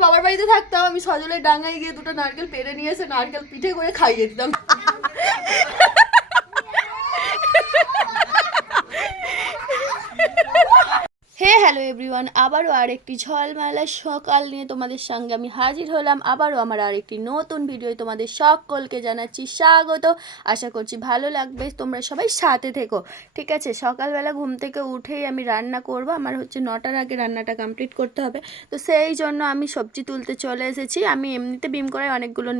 আমার বাবার বাড়িতে থাকতাম, আমি সজলের ডাঙায় গিয়ে দুটো নারকেল পেড়ে নিয়ে এসে নারকেল পিঠে করে খাইয়ে দিতাম। হে হ্যালো এভরিওয়ান, আবারও আরেকটি ঝলমালা সকাল নিয়ে তোমাদের সঙ্গে আমি হাজির হলাম। আবারও আমার আরেকটি নতুন ভিডিও তোমাদের সকলকে জানাচ্ছি স্বাগত। আশা করছি ভালো লাগবে, তোমরা সবাই সাথে থেকো, ঠিক আছে। সকালবেলা ঘুম থেকে উঠেই আমি রান্না করব, আমার হচ্ছে 9টার আগে রান্নাটা কমপ্লিট করতে হবে। তো সেই জন্য আমি সবজি তুলতে চলে এসেছি। আমি এমনিতে বিম করায় অনেকগুলো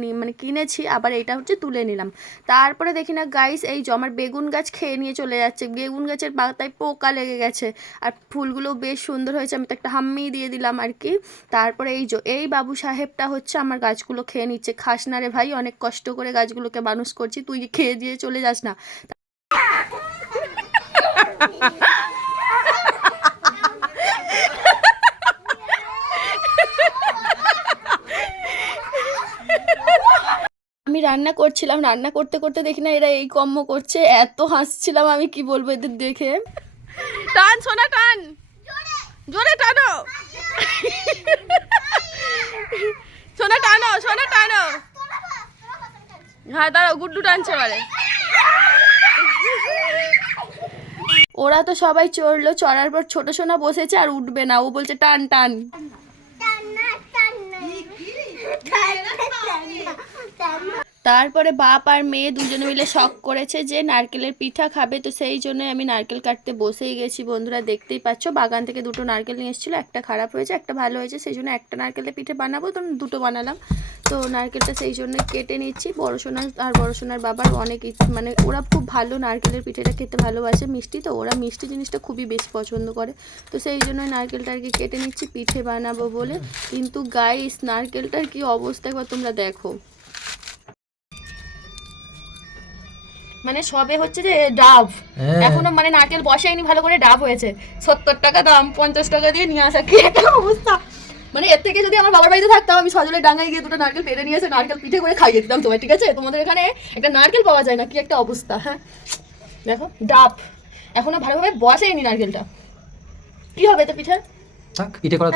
কিনেছি, আবার এটা হচ্ছে তুলে নিলাম। তারপরে দেখি না গাইস, এই যে আমার বেগুন গাছ খেয়ে নিয়ে চলে যাচ্ছে। বেগুন গাছের পাতায় পোকা লেগে গেছে, আর ফুলগুলো বেশ সুন্দর হয়েছে, আমি তো একটা হাম্মি দিয়ে দিলাম আর কি। তারপরে এই বাবু সাহেবটা হচ্ছে আমার গাছগুলো খেয়ে নিচ্ছে। খাস না রে ভাই, অনেক কষ্ট করে গাছগুলোকে মানুষ করছি, তুই খেয়ে দিয়ে চলে যাস না। আমি রান্না করছিলাম, রান্না করতে করতে দেখি না এরা এই কর্ম করছে, এত হাসছিলাম আমি, কি বলবো এদের দেখে। টান সোনা টান, জোরে টানো সোনা টানো, সোনা টানো। হ্যাঁ দাঁড়াও, গুড্ডু টানছে এবারে। ওরা তো সবাই চড়লো, চড়ার পর ছোট সোনা বসেছে আর উঠবে না, ও বলছে টান টান। তারপরে বাপ আর মেয়ে দুজনে মিলে শখ করেছে যে নারকেলের পিঠা খাবে, তো সেই জন্য আমি নারকেল কাটতে বসেই গেছি। বন্ধুরা দেখতেই পাচ্ছ, বাগান থেকে দুটো নারকেল নিয়ে এসেছিলো, একটা খারাপ হয়েছে একটা ভালো হয়েছে, সেই জন্য একটা নারকেলের পিঠে বানাবো, তো দুটো বানালাম। তো নারকেলটা সেই জন্য কেটে নিচ্ছি। বড় সোনা আর বড় সোনার বাবার অনেক মানে ওরা খুব ভালো নারকেলের পিঠেটা খেতে ভালোবাসে, মিষ্টি তো, ওরা মিষ্টি জিনিসটা খুবই বেশি পছন্দ করে। তো সেই জন্য নারকেলটা আর কি কেটে নিচ্ছি পিঠে বানাবো বলে। কিন্তু গাইস, নারকেলটার কি অবস্থা একবার তোমরা দেখো। মানে সবে হচ্ছে যে ডাব, এখনো মানে নারকেল বসাইনি ভালো করে, ডাব হয়েছে 70 টাকা দাম, 50 টাকা দিয়ে নিয়ে আসা, কি একটা অবস্থা। মানে এর থেকে যদি আমার বাবার বাড়িতে থাকতাম, আমি সজলের ডাঙায় গিয়ে দুটো নারকেল পেড়ে নিয়ে এসে নারকেল পিঠে করে খাইয়ে দিতাম তোমায়, ঠিক আছে। তোমাদের এখানে একটা নারকেল পাওয়া যায় না, কি একটা অবস্থা। হ্যাঁ দেখো, ডাব এখনো ভালোভাবে বসাইনি, নারকেলটা কি হবে তো পিঠে।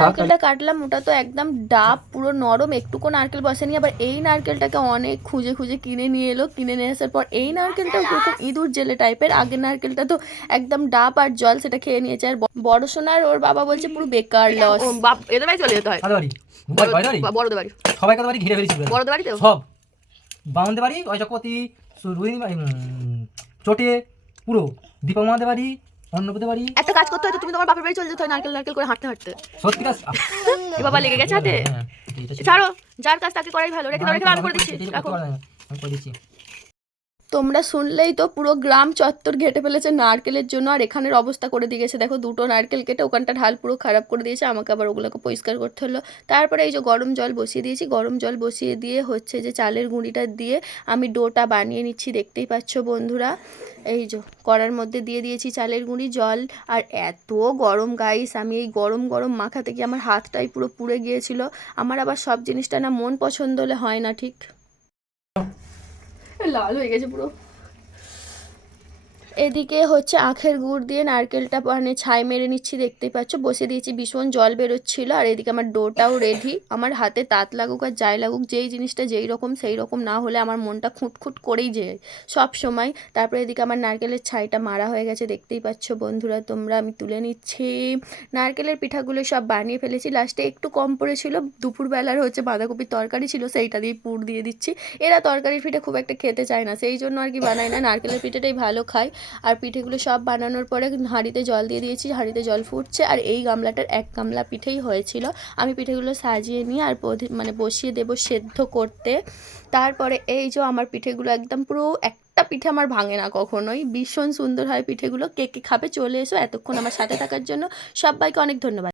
নারকেলটা কাটলাম, ওটা তো একদম ডাব পুরো নরম, একটুকু নারকেল বসেনি। আবার এই নারকেলটাকে অনেক খুঁজে খুঁজে কিনে নিয়ে এলো, কিনে নিয়ে আসার পর এই নারকেলটাও এরকম ইঁদুর জেলে টাইপের। আগের নারকেলটা তো একদম ডাব আর জল, সেটা খেয়ে নিয়েছে। আর বড় সোনার ওর বাবা বলছে পুরো বেকার লস। এদের বাড়ি চলে যেতে হয়, বড়দের বাড়ি, সবাই বাড়ি ঘিরে ফেলেছি, বড়দের বাড়িতে সব বামনদের বাড়ি, ওই চক্রবর্তী চটে পুরো দীপমাদের বাড়ি, অন্নপদের বাড়ি। একটা কাজ করতে হয় তো, তুমি তোমার বাপের বাড়ি চলে যেতে হয় নারকেল নারকেল করে হাঁটতে হাঁটতে। সত্যি কাজ এ বাবা লেগে গেছে হাতে, ছাড়ো, যার কাজ তাকে করাই ভালো। রেখে আমি করে দিচ্ছি, রাখো আমি করে দিচ্ছি। তোমরা শুনলেই তো, পুরো গ্রাম চত্বর ঘেটে ফেলেছে নারকেলের জন্য। আর এখানের অবস্থা করে দিয়ে গেছে দেখো, দুটো নারকেল কেটে ওখানটা ঢাল পুরো খারাপ করে দিয়েছে, আমাকে আবার ওগুলোকে পরিষ্কার করতে হলো। তারপরে এই যে গরম জল বসিয়ে দিয়েছি, গরম জল বসিয়ে দিয়ে হচ্ছে যে চালের গুঁড়িটা দিয়ে আমি ডোটা বানিয়ে নিচ্ছি, দেখতেই পাচ্ছ বন্ধুরা। এই যে কড়ার মধ্যে দিয়ে দিয়েছি চালের গুঁড়ি, জল, আর এত গরম গাইস, আমি এই গরম গরম মাখাতে গিয়ে আমার হাতটাই পুরো পুড়ে গিয়েছিল। আমার আবার সব জিনিসটা না মন পছন্দ হলে হয় না, ঠিক। লাল হয়ে গেছে পুরো। এদিকে হচ্ছে আখের গুড় দিয়ে নারকেলটা মানে ছাই মেরে নিচ্ছি, দেখতেই পাচ্ছ। বসে দিয়েছি, ভীষণ জল বেরোচ্ছিল। আর এদিকে আমার ডোটাও রেডি। আমার হাতে তাত লাগুক আর যাই লাগুক, যেই জিনিসটা যেই রকম সেই রকম না হলে আমার মনটা খুঁটখুট করেই যায় সব সময়। তারপরে এদিকে আমার নারকেলের ছাইটা মারা হয়ে গেছে, দেখতেই পাচ্ছ বন্ধুরা তোমরা। আমি তুলে নিচ্ছি, নারকেলের পিঠাগুলো সব বানিয়ে ফেলেছি। লাস্টে একটু কম পড়েছিল, দুপুরবেলার হচ্ছে বাঁধাকপির তরকারি ছিল, সেইটা দিয়ে পুর দিয়ে দিচ্ছি। এরা তরকারির পিঠে খুব একটা খেতে চায় না, সেই জন্য আর কি বানায় না, নারকেলের পিঠেটাই ভালো খায়। আর পিঠেগুলো সব বানানোর পরে হাঁড়িতে জল দিয়ে দিয়েছি, হাঁড়িতে জল ফুটছে। আর এই গামলাটার 1 গামলা পিঠেই হয়েছিল। আমি পিঠেগুলো সাজিয়ে নিয়ে আর মানে বসিয়ে দেবো সেদ্ধ করতে। তারপরে এই যে আমার পিঠেগুলো একদম পুরো, একটা পিঠে আমার ভাঙে না কখনোই, ভীষণ সুন্দর হয় পিঠেগুলো। কে কে খাবে চলে এসো। এতক্ষণ আমার সাথে থাকার জন্য সবাইকে অনেক ধন্যবাদ।